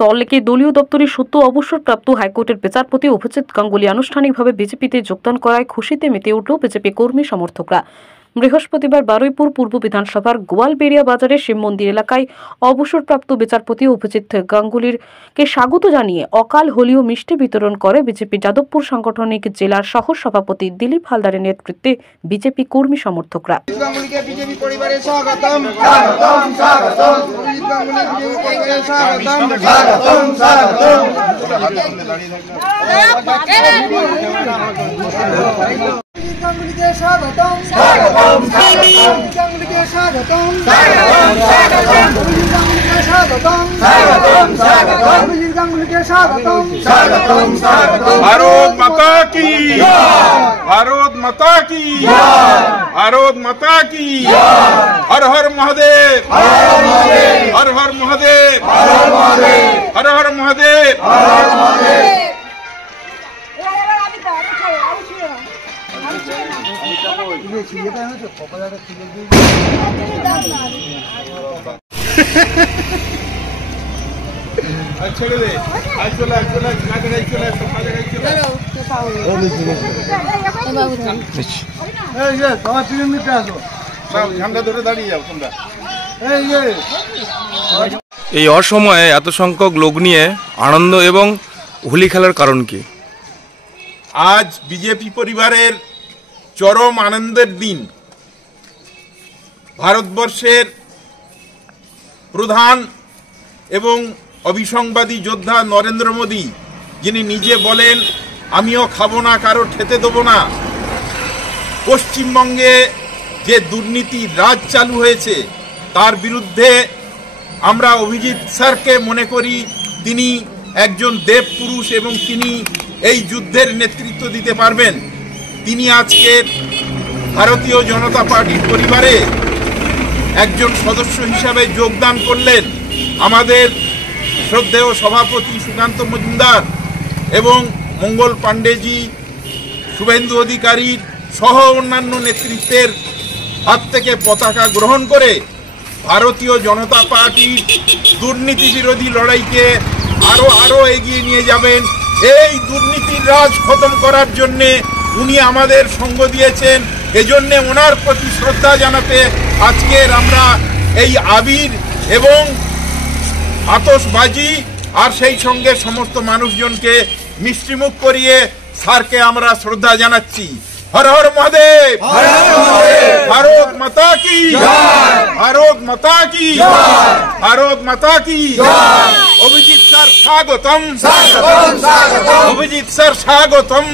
সল্টলেকে দলীয় দপ্তরে সদ্য অবসরপ্রাপ্ত হাইকোর্টের বিচারপতি অভিজিৎ গাঙ্গুলি আনুষ্ঠানিকভাবে বিজেপিতে যোগদান করায় খুশিতে মেতে উঠল বিজেপি কর্মী সমর্থকরা। বৃহস্পতিবার বারুইপুর পূর্ব বিধানসভার গোয়ালবেড়িয়া বাজারে শিব মন্দির এলাকায় অবসরপ্রাপ্ত বিচারপতি অভিজিৎ গাঙ্গুলিকে স্বাগত জানিয়ে অকাল হোলিও মিষ্টি বিতরণ করে বিজেপি যাদবপুর সাংগঠনিক জেলার সহ সভাপতি দিলীপ হালদারের নেতৃত্বে বিজেপি কর্মী সমর্থকরা। গাঙ্গুলিকে স্বাগতম স্বাগতম গাঙ্গুলিকে স্বাগতম স্বাগতম গাঙ্গুলিকে স্বাগতম স্বাগতম গাঙ্গুলিকে স্বাগতম স্বাগতম ভারত মাতা কি জয়, ভারত মাতা কি জয়, ভারত মাতা কি জয়। হর হর মহাদেব, হর হর মহাদেব, হর হর মহাদেব, হর হর মহাদেব, হর হর মহাদেব। এই অসময়ে এত সংখ্যক লোক নিয়ে আনন্দ এবং হোলি খেলার কারণ কি? আজ বিজেপি পরিবারের চরম আনন্দের দিন। ভারতবর্ষের প্রধান এবং অবিসংবাদী যোদ্ধা নরেন্দ্র মোদী, যিনি নিজে বলেন আমিও খাবো না, কারো খেতে দেবো না, পশ্চিমবঙ্গে যে দুর্নীতি রাজ চালু হয়েছে তার বিরুদ্ধে আমরা অভিজিৎ স্যারকে মনে করি তিনি একজন দেব পুরুষ এবং তিনি এই যুদ্ধের নেতৃত্ব দিতে পারবেন। তিনি আজকে ভারতীয় জনতা পার্টির পরিবারে একজন সদস্য হিসাবে যোগদান করলেন। আমাদের শ্রদ্ধেয় সভাপতি সুকান্ত মজুমদার এবং মঙ্গল পাণ্ডেজি, শুভেন্দু অধিকারীর সহ অন্যান্য নেতৃত্বের হাত থেকে পতাকা গ্রহণ করে ভারতীয় জনতা পার্টির দুর্নীতি বিরোধী লড়াইকে আরো এগিয়ে নিয়ে যাবেন। এই দুর্নীতির রাজ খতম করার জন্যে উনি আমাদের সঙ্গ দিয়েছেন। এজন্যে ওনার প্রতি শ্রদ্ধা জানাতে আজকের আমরা এই আবির এবং আতশবাজি আর সেই সঙ্গে সমস্ত মানুষজনকে মিষ্টিমুখ করিয়ে স্যারকে আমরা শ্রদ্ধা জানাচ্ছি। হর হর মহাদেব, ভারত মাতা কি জয়, ভারত মাতা কি জয়, ভারত মাতা কি জয়। অভিজিৎ স্যার স্বাগতম, অভিজিৎ স্যার স্বাগতম।